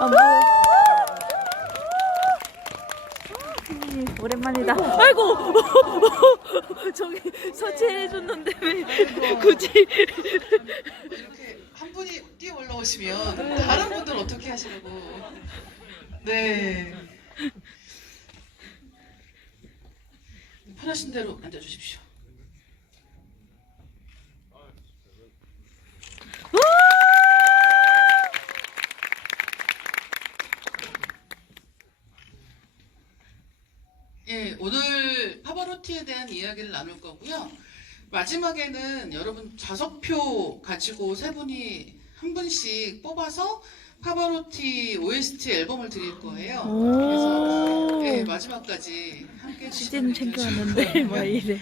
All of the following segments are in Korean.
안 보여. 음, 오랜만이다. 아이고! 저기 서치해줬는데 왜 굳이. 이렇게 한 분이 뛰어 올라오시면 다른 분들 어떻게 하시려고? 네. 편하신 대로 앉아주십시오. 예, 오늘 파바로티에 대한 이야기를 나눌 거고요. 마지막에는 여러분 좌석표 가지고 세 분이 한 분씩 뽑아서 파바로티 OST 앨범을 드릴 거예요. 그래서 오. 예, 마지막까지 함께 시즌 해주시면 챙겨왔는데 뭐 이래.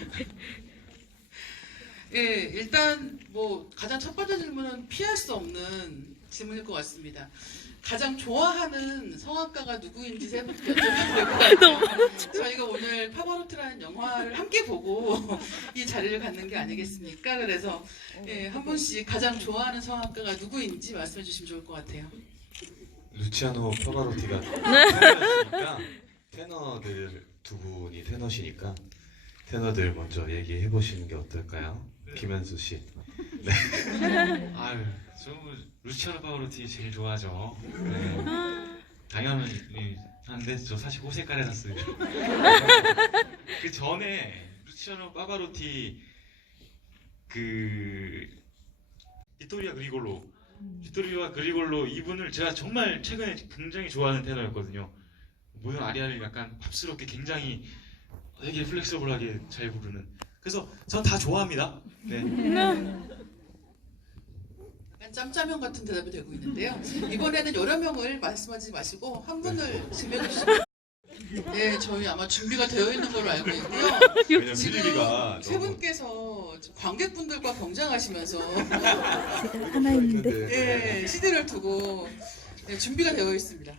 예, 일단 뭐 가장 첫 번째 질문은 피할 수 없는 질문일 것 같습니다. 가장 좋아하는 성악가가 누구인지 되고 저희가 오늘 파바로트라는 영화를 함께 보고 이 자리를 갖는 게 아니겠습니까? 그래서 예, 한 분씩 가장 좋아하는 성악가가 누구인지 말씀해 주시면 좋을 것 같아요. 루치아노 파바로티가 테너시니까 테너들 두 분이 테너시니까 테너들 먼저 얘기해 보시는 게 어떨까요? 김현수 씨. 아유, 저 루치아노 파우로티 제일 좋아하죠. 네. 당연히 한데 저 사실 호색깔에 샀어요. 그 전에 루치아노 파바로티 그 비토리아 그리골로 비토리아 그리골로 이분을 제가 정말 최근에 굉장히 좋아하는 테너였거든요. 모든 아리아를 약간 팝스럽게 굉장히 되게 플렉서블하게 잘 부르는. 그래서 전 다 좋아합니다. 네. 약간 짬짜면 같은 대답이 되고 있는데요. 이번에는 여러 명을 말씀하지 마시고 한 분을 지명해 주시면 네, 저희 아마 준비가 되어 있는 걸로 알고 있고요. 지금 세 분께서 관객분들과 경쟁하시면서 하나 있는데. 예, CD를 두고 네, 준비가 되어 있습니다.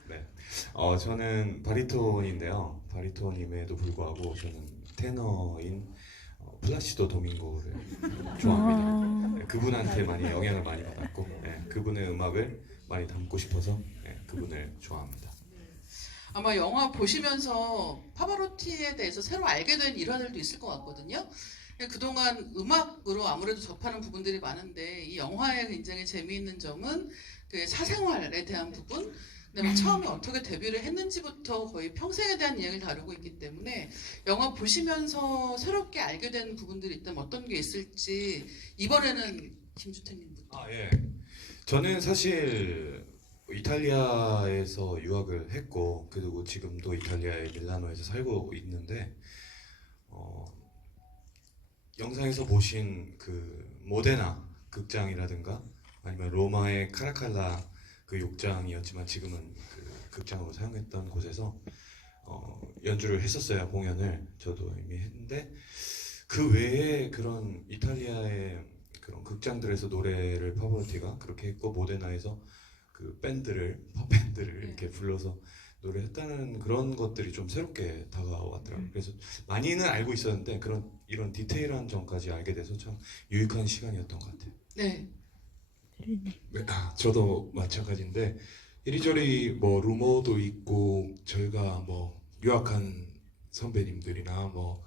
어 저는 바리톤인데요. 바리톤임에도 불구하고 저는 테너인 어, 플라시도 도밍고를 좋아합니다. 네, 그분한테 많이 영향을 많이 받았고 네, 그분의 음악을 많이 담고 싶어서 네, 그분을 좋아합니다. 아마 영화 보시면서 파바로티에 대해서 새로 알게 된 일화들도 있을 것 같거든요. 그동안 음악으로 아무래도 접하는 부분들이 많은데 이 영화의 굉장히 재미있는 점은 그 사생활에 대한 부분, 그다음에 처음에 어떻게 데뷔를 했는지부터 거의 평생에 대한 이야기를 다루고 있기 때문에 영화 보시면서 새롭게 알게 된 부분들이 있다면 어떤 게 있을지 이번에는 김주태님부터. 아 예. 저는 사실 이탈리아에서 유학을 했고 그리고 지금도 이탈리아의 밀라노에서 살고 있는데 어, 영상에서 보신 그 모데나 극장이라든가 아니면 로마의 카라칼라 그 욕장이었지만 지금은 그 극장으로 사용했던 곳에서 어, 연주를 했었어요 공연을. 저도 이미 했는데 그 외에 그런 이탈리아의 그런 극장들에서 노래를 파바로티가 그렇게 했고 모데나에서 그 밴드를 팝밴드를 이렇게 불러서 노래했다는 그런 것들이 좀 새롭게 다가왔더라고요. 그래서 많이는 알고 있었는데 그런 이런 디테일한 점까지 알게 돼서 참 유익한 시간이었던 것 같아요. 네. 네, 아, 저도 마찬가지인데 이리저리 뭐 루머도 있고 저희가 뭐 유학한 선배님들이나 뭐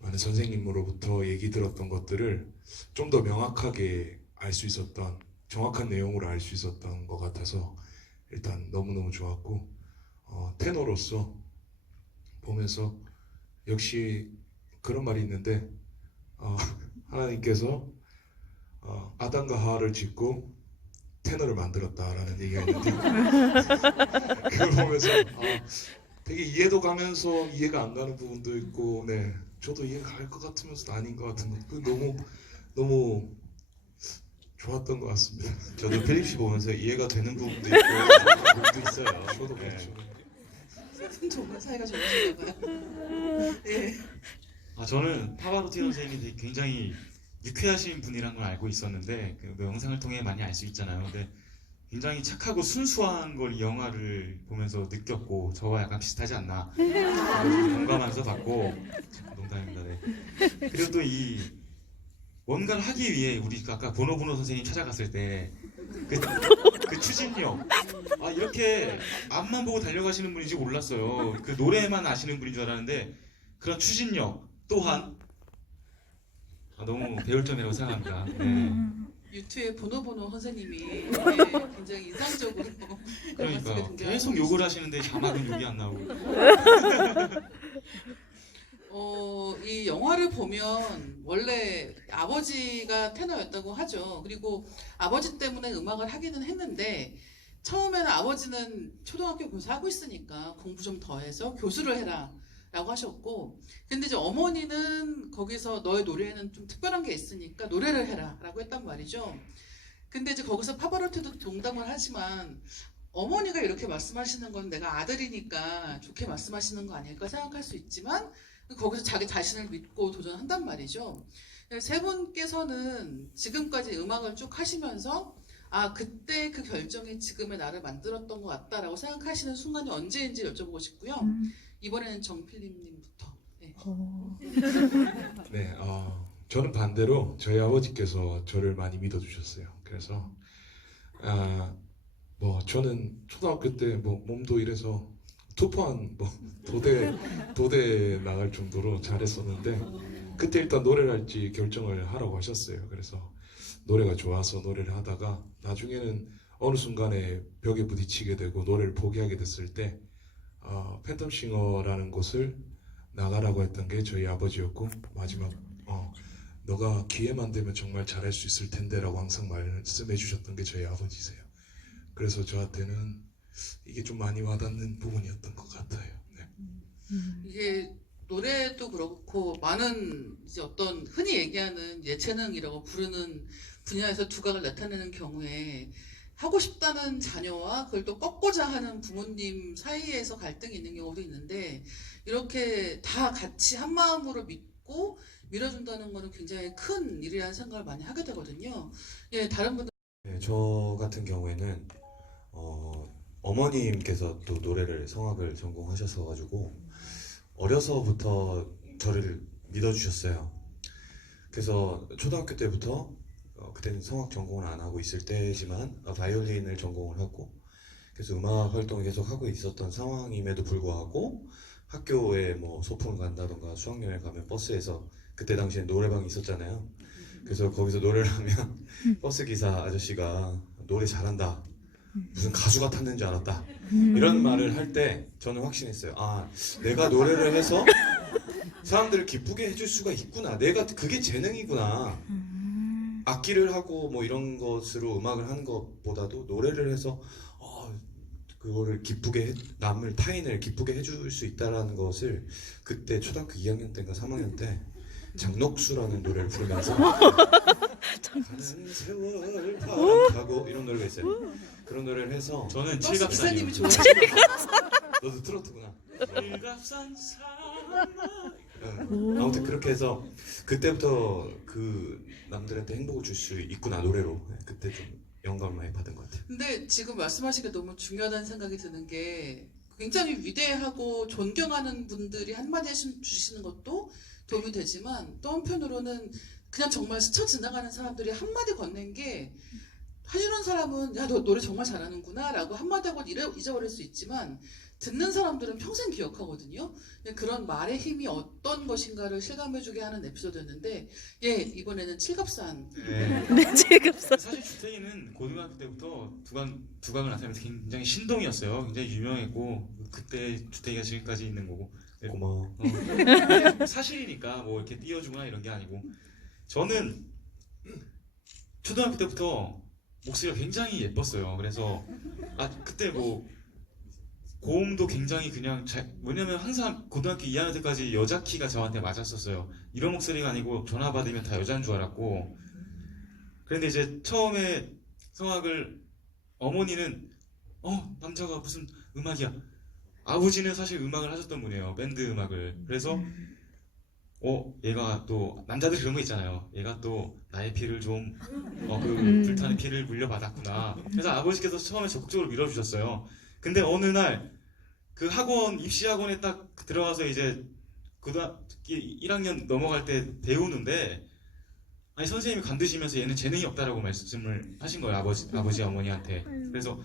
많은 선생님으로부터 얘기 들었던 것들을 좀 더 명확하게 알 수 있었던 정확한 내용으로 알 수 있었던 것 같아서 일단 너무너무 좋았고 어, 테너로서 보면서 역시 그런 말이 있는데 어, 하나님께서 어, 아담과 하와를 짓고 테너를 만들었다라는 얘기가 있는데 그걸 보면서 아, 되게 이해도 가면서 이해가 안 가는 부분도 있고 네 저도 이해가 갈 것 같으면서도 아닌 것 같은데 그 너무 너무 좋았던 것 같습니다. 저도 필립 씨 보면서 이해가 되는 부분도 있고 부분도 있어요. 저도 네. 그렇죠. 정말 사이가 좋으신가 봐요. 네. 아 저는 파바로티 선생님이 되게 굉장히 유쾌하신 분이란 걸 알고 있었는데 그, 그 영상을 통해 많이 알 수 있잖아요. 근데 굉장히 착하고 순수한 걸 이 영화를 보면서 느꼈고 저와 약간 비슷하지 않나 공감하면서 봤고 농담입니다. 네. 그리고 또 이 뭔가를 하기 위해 우리 아까 보노보노 선생님 찾아갔을 때 그, 그 추진력. 아 이렇게 앞만 보고 달려가시는 분인지 몰랐어요. 그 노래만 아시는 분인 줄 알았는데 그런 추진력 또한 아, 너무 배울 점이라고 생각합니다. 네. 유튜브에 보노보노 선생님이 네, 굉장히 인상적으로 그러니까 계속 욕을 하시는데 자막은 욕이 안 나오고. 어, 이 영화를 보면 원래 아버지가 테너였다고 하죠. 그리고 아버지 때문에 음악을 하기는 했는데 처음에는 아버지는 초등학교 교사하고 있으니까 공부 좀 더 해서 교수를 해라 라고 하셨고 근데 이제 어머니는 거기서 너의 노래에는 좀 특별한 게 있으니까 노래를 해라 라고 했단 말이죠. 근데 이제 거기서 파바로티도 동담을 하지만 어머니가 이렇게 말씀하시는 건 내가 아들이니까 좋게 말씀하시는 거 아닐까 생각할 수 있지만 거기서 자기 자신을 믿고 도전한단 말이죠. 세 분께서는 지금까지 음악을 쭉 하시면서 아 그때 그 결정이 지금의 나를 만들었던 것 같다라고 생각하시는 순간이 언제인지 여쭤보고 싶고요. 음. 이번에는 정필님부터. 네. 어. 네, 어, 저는 반대로 저희 아버지께서 저를 많이 믿어주셨어요. 그래서 아, 뭐 저는 초등학교 때 뭐 몸도 이래서 투포한 뭐 도대 도대 나갈 정도로 잘했었는데 그때 일단 노래를 할지 결정을 하라고 하셨어요. 그래서 노래가 좋아서 노래를 하다가 나중에는 어느 순간에 벽에 부딪히게 되고 노래를 포기하게 됐을 때 어, 팬텀싱어라는 곳을 나가라고 했던 게 저희 아버지였고 마지막 어, 너가 기회만 되면 정말 잘할 수 있을 텐데라고 항상 말씀해 주셨던 게 저희 아버지세요. 그래서 저한테는 이게 좀 많이 와닿는 부분이었던 것 같아요. 네. 음. 이게 노래도 그렇고 많은 이제 어떤 흔히 얘기하는 예체능이라고 부르는 분야에서 두각을 나타내는 경우에 하고 싶다는 자녀와 그걸 또 꺾고자 하는 부모님 사이에서 갈등이 있는 경우도 있는데 이렇게 다 같이 한 마음으로 믿고 밀어준다는 거는 굉장히 큰 일이라는 생각을 많이 하게 되거든요. 예, 다른 분들 네, 저 같은 경우에는 어, 어머님께서 또 노래를 성악을 전공하셔서 가지고 어려서부터 저를 믿어주셨어요. 그래서 초등학교 때부터 어, 그때는 성악 전공을 안 하고 있을 때지만 어, 바이올린을 전공을 하고 그래서 음악 활동을 계속 하고 있었던 상황임에도 불구하고 학교에 뭐 소풍을 간다던가 수학여행 가면 버스에서 그때 당시에 노래방이 있었잖아요. 그래서 거기서 노래를 하면 버스 기사 아저씨가 노래 잘한다. 무슨 가수 같았는 줄 알았다. 음. 이런 말을 할 때 저는 확신했어요. 아, 내가 노래를 해서 사람들을 기쁘게 해줄 수가 있구나. 내가 그게 재능이구나. 음. 악기를 하고 뭐 이런 것으로 음악을 하는 것보다도 노래를 해서 어, 그거를 기쁘게 해- 남을 타인을 기쁘게 해줄 수 있다라는 것을 그때 초등학교 2학년 때인가 3학년 때 장녹수라는 노래를 부르면서 가는 세월 파악하고 이런 노래가 있어요. 그런 노래를 해서 저는 버스 칠갑산이요. 기사님이 좋아하시는 너도 트로트구나. 칠갑산 사람. 응. 아무튼 그렇게 해서 그때부터 그 남들한테 행복을 줄 수 있구나 노래로 네, 그때 좀 영감을 많이 받은 것 같아요. 근데 지금 말씀하신 게 너무 중요하다는 생각이 드는 게 굉장히 위대하고 존경하는 분들이 한마디 주시는 것도 도움이 되지만 또 한편으로는 그냥 정말 스쳐 지나가는 사람들이 한마디 건넨 게 해주는 사람은 야 너 노래 정말 잘하는구나 라고 한마디 하고 잊어버릴 수 있지만 듣는 사람들은 평생 기억하거든요. 그런 말의 힘이 어떤 것인가를 실감해주게 하는 에피소드였는데 예 이번에는 칠갑산 네. 네, 지금 써. 사실 주택이는 고등학교 때부터 두강 두강을 나타내면서 굉장히 신동이었어요. 굉장히 유명했고 그때 주택이가 지금까지 있는 거고. 네. 고마워. 어. 사실이니까 뭐 이렇게 띄워주거나 이런 게 아니고 저는 초등학교 때부터 목소리가 굉장히 예뻤어요. 그래서 아 그때 뭐 고음도 굉장히 그냥 잘 왜냐면 항상 고등학교 2학년 때까지 여자 키가 저한테 맞았었어요. 이런 목소리가 아니고 전화 받으면 다 여자인 줄 알았고. 그런데 이제 처음에 성악을 어머니는 어 남자가 무슨 음악이야? 아버지는 사실 음악을 하셨던 분이에요 밴드 음악을. 그래서 어 얘가 또 남자들 그런 거 있잖아요. 얘가 또 나의 피를 좀어그 음. 불타는 피를 물려받았구나. 그래서 아버지께서 처음에 적극적으로 밀어주셨어요 근데 어느 날 그 학원 입시 학원에 딱 들어가서 이제 고등학교 1학년 넘어갈 때 배우는데 아니 선생님이 간드시면서 얘는 재능이 없다라고 말씀을 하신 거예요 아버지 아버지 어머니한테 그래서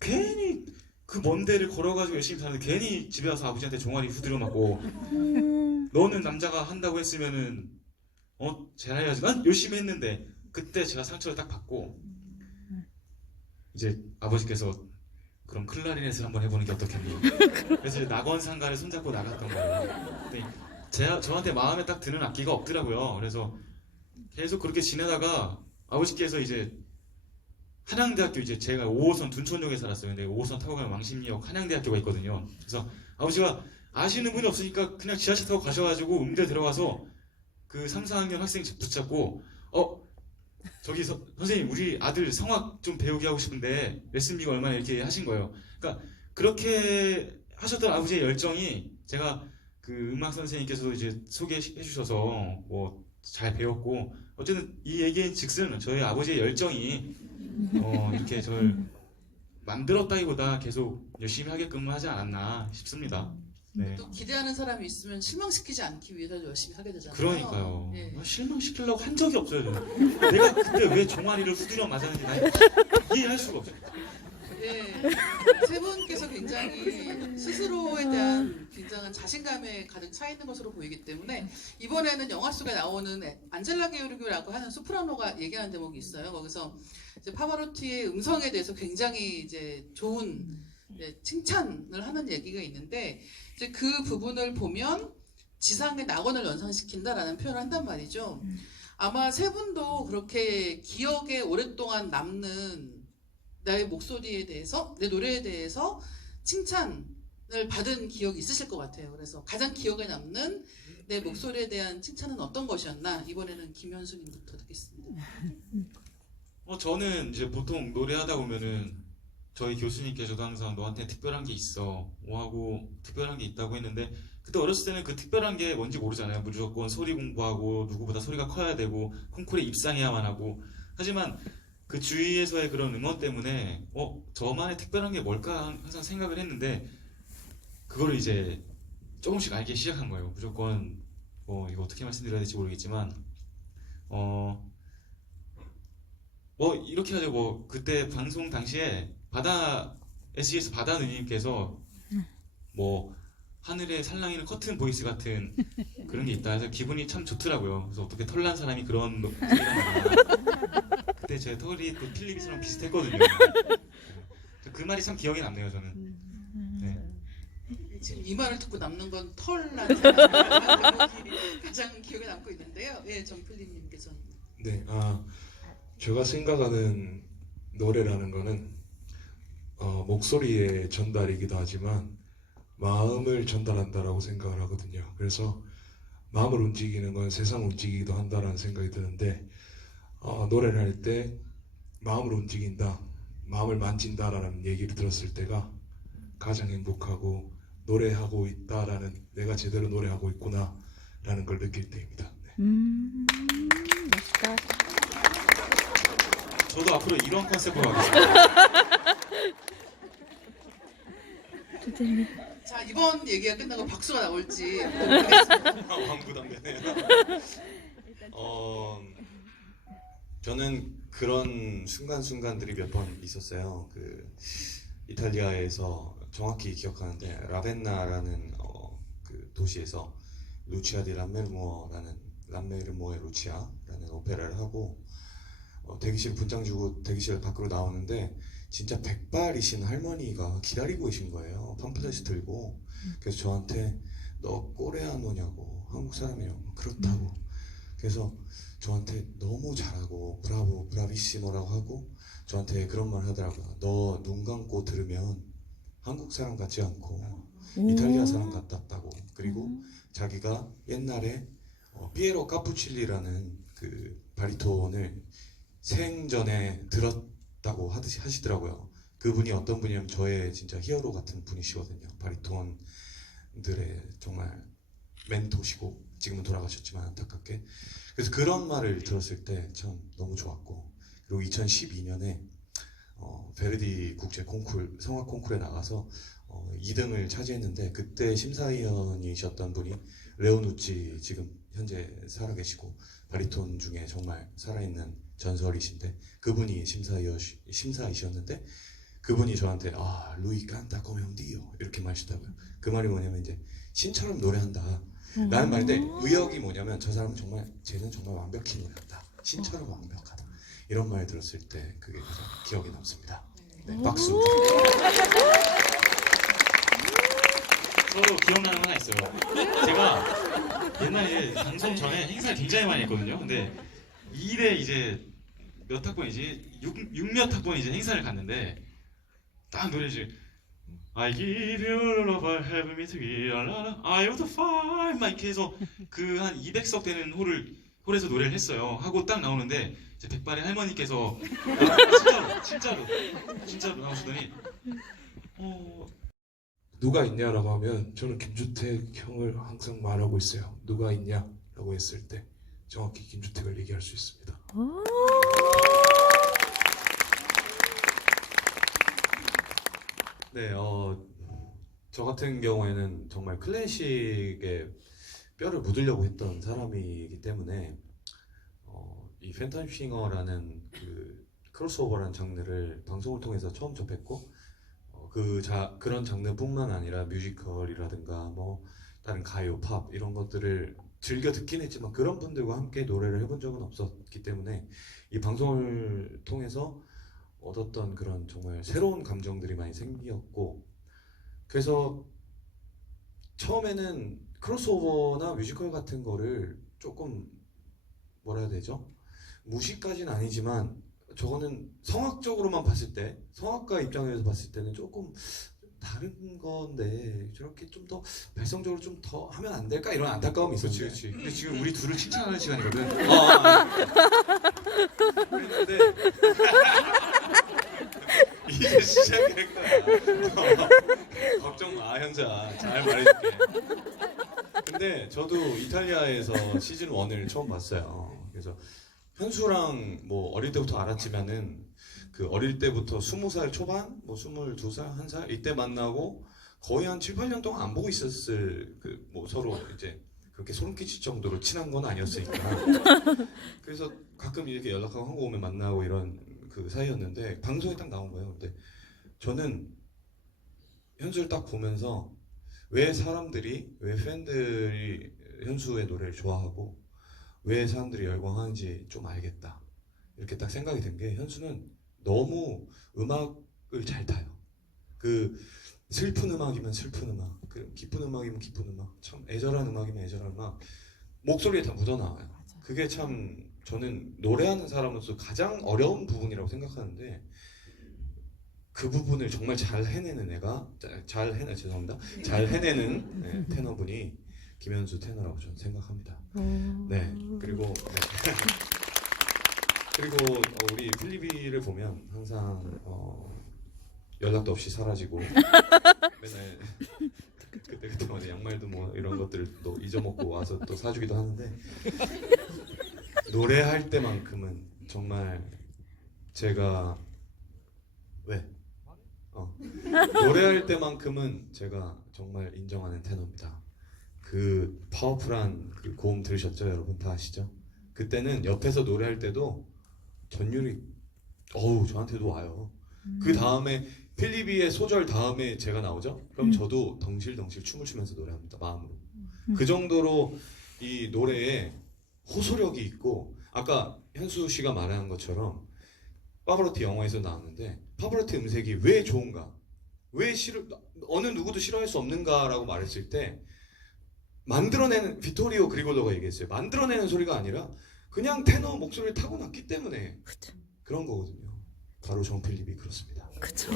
괜히 그 먼 데를 걸어가지고 열심히 사는데 괜히 집에 와서 아버지한테 종아리 후드려 맞고 음. 너는 남자가 한다고 했으면은 어 잘해야지 난 열심히 했는데 그때 제가 상처를 딱 받고 이제 아버지께서 그럼 클라리넷을 한번 해보는 게 어떻겠니? 그래서 이제 낙원 상가를 손잡고 나갔던 거예요. 근데 제가 저한테 마음에 딱 드는 악기가 없더라고요. 그래서 계속 그렇게 지내다가 아버지께서 이제 한양대학교 이제 제가 5호선 둔촌역에 살았어요. 근데 5호선 타고 가면 왕십리역 한양대학교가 있거든요. 그래서 아버지가 아시는 분이 없으니까 그냥 지하철 타고 가셔가지고 음대 들어가서 그 3, 4학년 학생 붙잡고 어 저기 서, 선생님 우리 아들 성악 좀 배우게 하고 싶은데 레슨비가 얼마나 이렇게 하신 거예요. 그러니까 그렇게 하셨던 아버지의 열정이 제가 그 음악 선생님께서도 이제 소개해 주셔서 뭐 잘 배웠고 어쨌든 이 얘기인 즉슨 저희 아버지의 열정이 어 이렇게 저를 만들었다기보다 계속 열심히 하게끔 하지 않았나 싶습니다. 네. 또 기대하는 사람이 있으면 실망시키지 않기 위해서 열심히 하게 되잖아요. 그러니까요. 예. 아, 실망시키려고 한 적이 없어요. 저는. 내가 그때 왜 종아리를 후드려 맞았는지 난 이해할 수가 없어요. 예. 세 분께서 굉장히 스스로에 대한 굉장한 자신감에 가득 차 있는 것으로 보이기 때문에 이번에는 영화 속에 나오는 안젤라 게오르기라고 하는 소프라노가 얘기하는 대목이 있어요. 거기서 파바로티의 음성에 대해서 굉장히 이제 좋은 칭찬을 하는 얘기가 있는데 이제 그 부분을 보면 지상의 낙원을 연상시킨다라는 표현을 한단 말이죠. 아마 세 분도 그렇게 기억에 오랫동안 남는 나의 목소리에 대해서 내 노래에 대해서 칭찬을 받은 기억이 있으실 것 같아요. 그래서 가장 기억에 남는 내 목소리에 대한 칭찬은 어떤 것이었나 이번에는 김현수님부터 듣겠습니다. 어, 저는 이제 보통 노래하다 보면은 저희 교수님께서도 항상 너한테 특별한 게 있어. 뭐 하고 특별한 게 있다고 했는데 그때 어렸을 때는 그 특별한 게 뭔지 모르잖아요. 무조건 소리 공부하고 누구보다 소리가 커야 되고 콩쿠르에 입상해야만 하고. 하지만 그 주위에서의 그런 응원 때문에 어 저만의 특별한 게 뭘까 항상 생각을 했는데 그거를 이제 조금씩 알기 시작한 거예요. 무조건 뭐 이거 어떻게 말씀드려야 될지 모르겠지만 어 뭐 이렇게 하죠 뭐 그때 방송 당시에 바다 SES 바다 누님께서 뭐 하늘에 살랑이는 커튼 보이스 같은 그런 게 있다 해서 기분이 참 좋더라고요. 그래서 어떻게 털난 사람이 그런 그때 제 털이 또 필립이랑 비슷했거든요. 그 말이 참 기억에 남네요 저는. 네. 지금 이 말을 듣고 남는 건 털난 대목이 가장 기억에 남고 있는데요. 예, 정필림님께서는. 네, 아 제가 생각하는 노래라는 거는 어, 목소리의 전달이기도 하지만 마음을 전달한다라고 생각을 하거든요. 그래서 마음을 움직이는 건 세상 움직이기도 한다라는 생각이 드는데 어, 노래를 할 때 마음을 움직인다, 마음을 만진다라는 얘기를 들었을 때가 가장 행복하고 노래하고 있다라는 내가 제대로 노래하고 있구나라는 걸 느낄 때입니다. 네. 음. 멋있다. 저도 앞으로 이런 컨셉으로 하겠습니다 자 이번 얘기가 끝나고 박수가 나올지 보겠습니다. 왕 부담되네요. 어, 저는 그런 순간순간들이 몇 번 있었어요. 그 이탈리아에서 정확히 기억하는데 라벤나라는 어, 그 도시에서 루치아 디 람메르모어라는 람메르모의 루치아라는 오페라를 하고 어, 대기실 분장 주고 대기실 밖으로 나오는데 진짜 백발이신 할머니가 기다리고 계신 거예요. 팜플렛을 들고. 그래서 저한테 너 꼬레아노냐고. 한국 사람이라고. 그렇다고. 그래서 저한테 너무 잘하고 브라보 브라비시모라고 하고 저한테 그런 말 하더라고요 너 눈 감고 들으면 한국 사람 같지 않고 이탈리아 사람 같았다고. 그리고 자기가 옛날에 어, 피에로 카푸칠리라는 그 바리톤을 생전에 들었 다고 하듯이 하시더라고요. 그분이 어떤 분이냐면 저의 진짜 히어로 같은 분이시거든요. 바리톤들의 정말 멘토시고 지금은 돌아가셨지만 안타깝게. 그래서 그런 말을 들었을 때 참 너무 좋았고 그리고 2012년에 어, 베르디 국제 콩쿨 성악 콩쿨에 나가서 어, 2등을 차지했는데 그때 심사위원이셨던 분이 레오누치 지금 현재 살아계시고 바리톤 중에 정말 살아있는 전설이신데 그분이 심사이어 심사이셨는데 그분이 저한테 아 루이 깐다 코멘디요 이렇게 말하시다고요. 그 말이 뭐냐면 이제 신처럼 노래한다. 라는 말인데 의역이 뭐냐면 저 사람은 정말 쟤는 정말 완벽히 노래한다. 신처럼 완벽하다. 이런 말 들었을 때 그게 가장 기억에 남습니다. 네, 박수. 저 기억나는 거 하나 있어요. 제가 옛날에 방송 전에 행사를 굉장히 많이 했거든요. 근데 2대 이제 몇 학번이지? 6, 6몇 학번 이제 행사를 갔는데 딱 노래지 I give you love, have me to be alone, I want to find 막 이렇게 해서 그 한 200석 되는 홀을 홀에서 노래를 했어요. 하고 딱 나오는데 이제 백발의 할머니께서 아, 진짜로 진짜로 진짜로 나오시더니 어 누가 있냐라고 하면 저는 김주택 형을 항상 말하고 있어요. 누가 있냐라고 했을 때 정확히 김주택을 얘기할 수 있습니다. 네, 어, 저 같은 경우에는 정말 클래식에 뼈를 묻으려고 했던 사람이기 때문에 어, 이 팬텀 싱어라는 그 크로스오버라는 장르를 방송을 통해서 처음 접했고 어, 그 자, 그런 장르뿐만 아니라 뮤지컬이라든가 뭐 다른 가요, 팝 이런 것들을 즐겨 듣긴 했지만 그런 분들과 함께 노래를 해본 적은 없었기 때문에 이 방송을 통해서 얻었던 그런 정말 새로운 감정들이 많이 생겼고 그래서 처음에는 크로스오버나 뮤지컬 같은 거를 조금 뭐라 해야 되죠? 무시까지는 아니지만 저거는 성악적으로만 봤을 때 성악가 입장에서 봤을 때는 조금 다른 건데 저렇게 좀 더 발성적으로 좀 더 하면 안 될까 이런 안타까움이 있었지. 그렇지. 근데 지금 우리 둘을 칭찬하는 시간이거든. 어, 어. 그랬는데 이제 시작될 거야. 어, 걱정 마 현자 잘 말해줄게. 근데 저도 이탈리아에서 시즌 1을 처음 봤어요. 그래서 현수랑 뭐 어릴 때부터 알았지만은 그 어릴 때부터 20살 초반, 뭐 22살, 1살 이때 만나고 거의 한 7, 8년 동안 안 보고 있었을 그 뭐 서로 이제 그렇게 소름 끼칠 정도로 친한 건 아니었으니까. 그래서 가끔 이렇게 연락하고 한국 오면 만나고 이런 그 사이였는데 방송에 딱 나온 거예요. 근데 저는 현수를 딱 보면서 왜 사람들이 왜 팬들이 현수의 노래를 좋아하고 왜 사람들이 열광하는지 좀 알겠다. 이렇게 딱 생각이 든 게 현수는 너무 음악을 잘 타요. 그 슬픈 음악이면 슬픈 음악, 그 기쁜 음악이면 기쁜 음악, 참 애절한 음악이면 애절한 음악, 목소리에 다 묻어나와요. 그게 참 저는 노래하는 사람으로서 가장 어려운 부분이라고 생각하는데 그 부분을 정말 잘 해내는 애가 자- 잘 해내 죄송합니다 잘 해내는 네, 테너분이 김현수 테너라고 저는 생각합니다. 네 그리고 네. 그리고 어, 우리 필리비를 보면 항상 어, 연락도 없이 사라지고 맨날 그때 그때마다 양말도 뭐 이런 것들을 또 잊어먹고 와서 또 사주기도 하는데 노래할 때만큼은 정말 제가 왜? 어. 노래할 때만큼은 제가 정말 인정하는 테너입니다. 그 파워풀한 그 고음 들으셨죠, 여러분 다 아시죠? 그때는 옆에서 노래할 때도 전율이 어우 저한테도 와요. 그 다음에 필리비의 소절 다음에 제가 나오죠? 그럼 음. 저도 덩실덩실 춤을 추면서 노래합니다. 마음으로. 음. 그 정도로 이 노래에 호소력이 있고 아까 현수 씨가 말한 것처럼 파바로티 영화에서 나왔는데 파바로티 음색이 왜 좋은가? 왜 싫어 어느 누구도 싫어할 수 없는가라고 말했을 때 만들어내는 비토리오 그리골로가 얘기했어요. 만들어내는 소리가 아니라 그냥 테너 목소리를 타고났기 때문에 그쵸. 그런 거거든요. 바로 정 필립이 그렇습니다. 그쵸.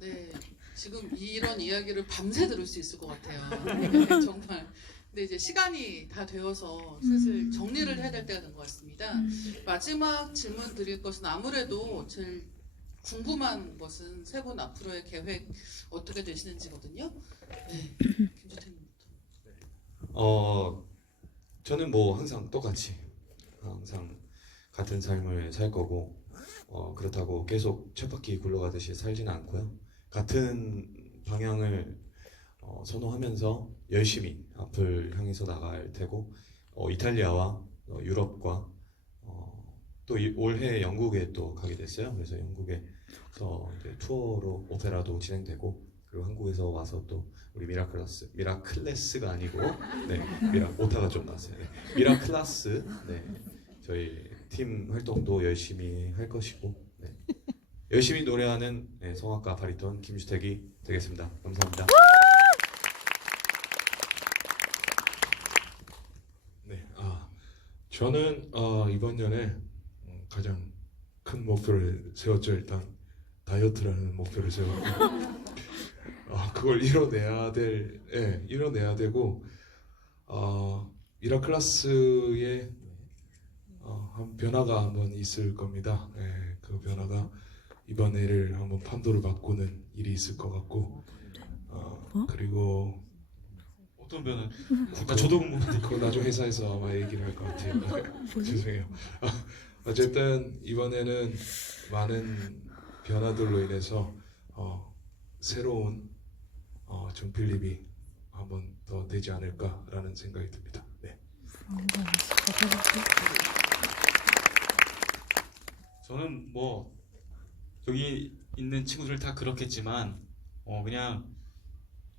네, 지금 이런 이야기를 밤새 들을 수 있을 것 같아요. 정말. 근데 이제 시간이 다 되어서 슬슬 음. 정리를 해야 될 때가 된 것 같습니다. 마지막 질문 드릴 것은 아무래도 제일 궁금한 것은 세 분 앞으로의 계획 어떻게 되시는지거든요. 네, 김주태님부터. 어 저는 뭐 항상 똑같이 항상 같은 삶을 살 거고 어 그렇다고 계속 쳇바퀴 굴러가듯이 살지는 않고요. 같은 방향을 어, 선호하면서 열심히 앞을 향해서 나갈 테고 어, 이탈리아와 어, 유럽과 어, 또 이- 올해 영국에 또 가게 됐어요. 그래서 영국에서 투어로 오페라도 진행되고 그리고 한국에서 와서 또 우리 미라클라스 미라클래스가 아니고 네 미라 오타가 좀 났어요. 네, 미라클라스 네 저희 팀 활동도 열심히 할 것이고 네. 열심히 노래하는 네, 성악가 바리톤 김주택이 되겠습니다. 감사합니다. 네, 아 저는 어, 이번 년에 음, 가장 큰 목표를 세웠죠. 일단 다이어트라는 목표를 세웠고, 아 그걸 이뤄내야 될, 예, 이뤄내야 되고, 어, 미라클라스의 어, 한 변화가 한번 있을 겁니다. 예, 그 변화가 이번 해를 한번 판도를 바꾸는 일이 있을 것 같고, 어, 뭐? 그리고 어떤 변화? 아, 저도 궁금한데. 그거 나중 회사에서 아마 얘기를 할 것 같아요. 죄송해요. 아, 어쨌든 이번에는 많은 변화들로 인해서 어, 새로운 어, 정필립이 한번 더 되지 않을까라는 생각이 듭니다. 네. 저는 뭐 여기 있는 친구들 다 그렇겠지만 어 그냥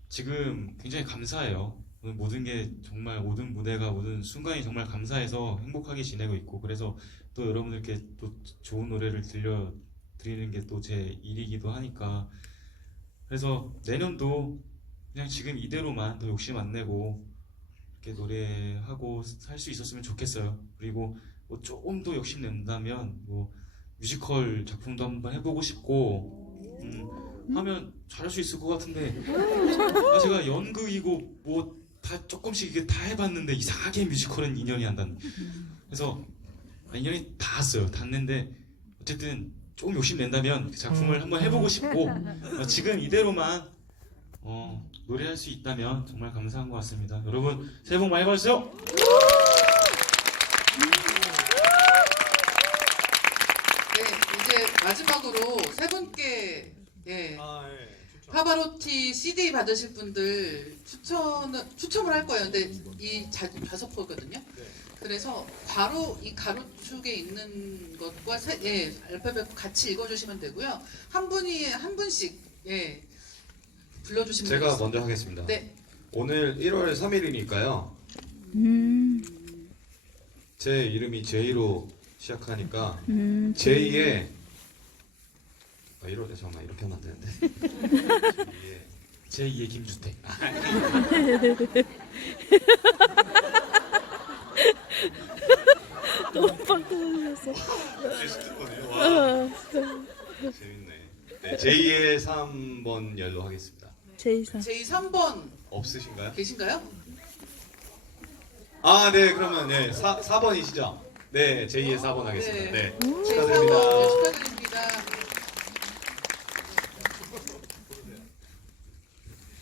지금 굉장히 감사해요. 모든 게 정말 모든 무대가 모든 순간이 정말 감사해서 행복하게 지내고 있고 그래서 또 여러분들께 또 좋은 노래를 들려 드리는 게 또 제 일이기도 하니까 그래서 내년도 그냥 지금 이대로만 더 욕심 안 내고 이렇게 노래하고 살 수 있었으면 좋겠어요. 그리고 뭐 조금 더 욕심 낸다면 뭐 뮤지컬 작품도 한번 해보고 싶고 음, 하면 잘할 수 있을 것 같은데. 아, 제가 연극이고 뭐 다 조금씩 이게 다 해봤는데 이상하게 뮤지컬은 인연이 안 닿는. 그래서 아, 인연이 닿았어요. 닿는데 어쨌든 조금 욕심 낸다면 그 작품을 한번 해보고 싶고 어, 지금 이대로만 어, 노래할 수 있다면 정말 감사한 것 같습니다. 여러분 새해 복 많이 받으세요 네, 이제 마지막으로 세 분께 예, 파바로티 CD 받으실 분들 추천 추첨을 할 거예요. 근데 이 자, 좌석표거든요. 그래서 바로 이 가로축에 있는 것과 세, 예, 알파벳 같이 읽어주시면 되고요. 한 분이 한 분씩 예, 불러주시면 제가 되겠습니다. 먼저 하겠습니다. 네, 오늘 1월 3일이니까요. 음, 제 이름이 J로 시작하니까 음, J의 아, 이러 잠깐만 이렇게 하면 안 되는데. J의 제2의 김주택 너무 빵 터졌어. 재밌네. 네, J의 3번 열로 하겠습니다. 제이사. 제 3번 없으신가요? 계신가요? 아, 네, 그러면 네, 4, 4번이시죠? 네, J의 4번 하겠습니다. 네. 제 4번 축하드립니다. 네, 축하드립니다.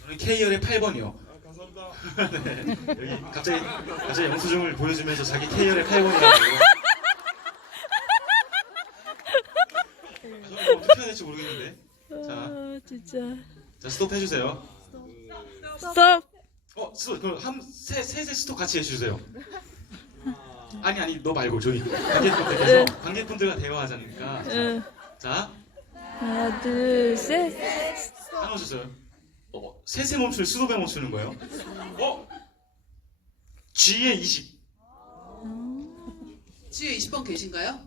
저는 K열의 8번이요. 감사합니다. 네. 여기 갑자기 갑자기 영수증을 보여주면서 자기 K열의 8번이라고. 저는 어떻게 해야 될지 모르겠는데. 자, 아, 진짜. 자 스톱 해주세요. 스톱. 어, 스톱. 그럼 한세세세 스톱 같이 해주세요. 아니 아니 너 말고 저희 관객분들께서 관객분들과 대화하자니까. 응. 자, 하나, 둘, 셋. 안 오셨어요? 어, 세세 멈출 수도배 멈추는 거예요? 어? G의 20. 지혜 20번 계신가요?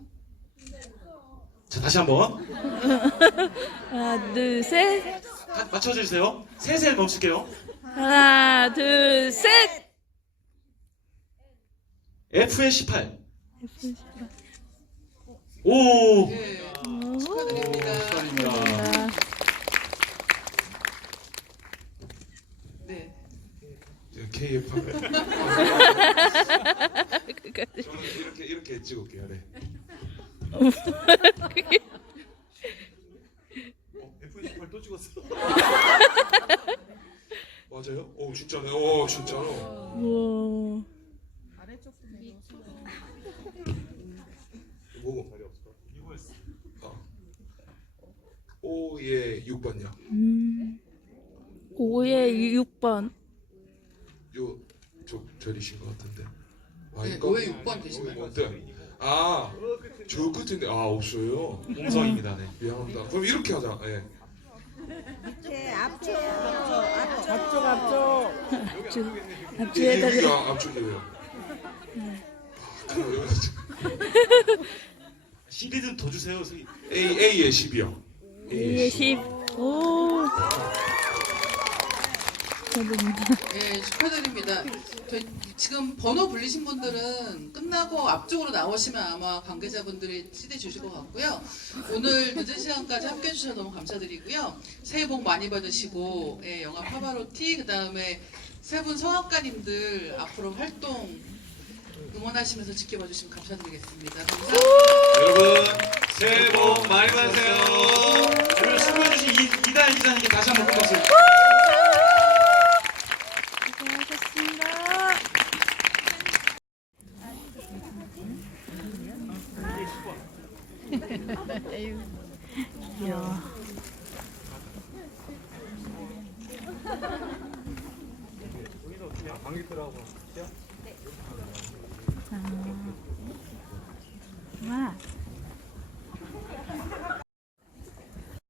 자 다시 한 번 하나, 둘, 셋. 다- 맞춰주세요. 세세 멈출게요. 하나, 둘, 셋. F의 18. 오. 네, 오. 축하드립니다. 축하드립니다. 아, 네. K의 파 그까지. 저는 이렇게 이렇게 찍을게요. 네. F18 또 찍었어. 맞아요? 오 진짜네. 오 진짜로. 우와. 뭐고? 아. 오예 6번요. 음. 5에 6번. 요 저 저리신 것 같은데. 네, 아닌가? 5회 6번 되시나요? 어, 네. 아, 저 끝인데 아 없어요. 공성입니다. 네. 미안합니다. 그럼 이렇게 하자. 예. 앞쪽, 예, 앞쪽에다 가. 여기가 앞쪽이에요. 아, 그럼 더 주세요. 저기. A A에 10이요. 2에 10. 오. 축하드립니다. 예, 축하드립니다. 저희 지금 번호 불리신 분들은 끝나고 앞쪽으로 나오시면 아마 관계자분들이 CD 주실 것 같고요. 오늘 늦은 시간까지 함께 해 주셔서 너무 감사드리고요. 새해 복 많이 받으시고, 예, 영화 파바로티, 그 다음에 세 분 성악가님들 앞으로 활동 응원하시면서 지켜봐 주시면 감사드리겠습니다. 감사합니다. 여러분 새해 복 많이 받으세요. 오늘 수고해 주신 이, 이다혜 기자님께 다시 한번. 수고하셨습니다.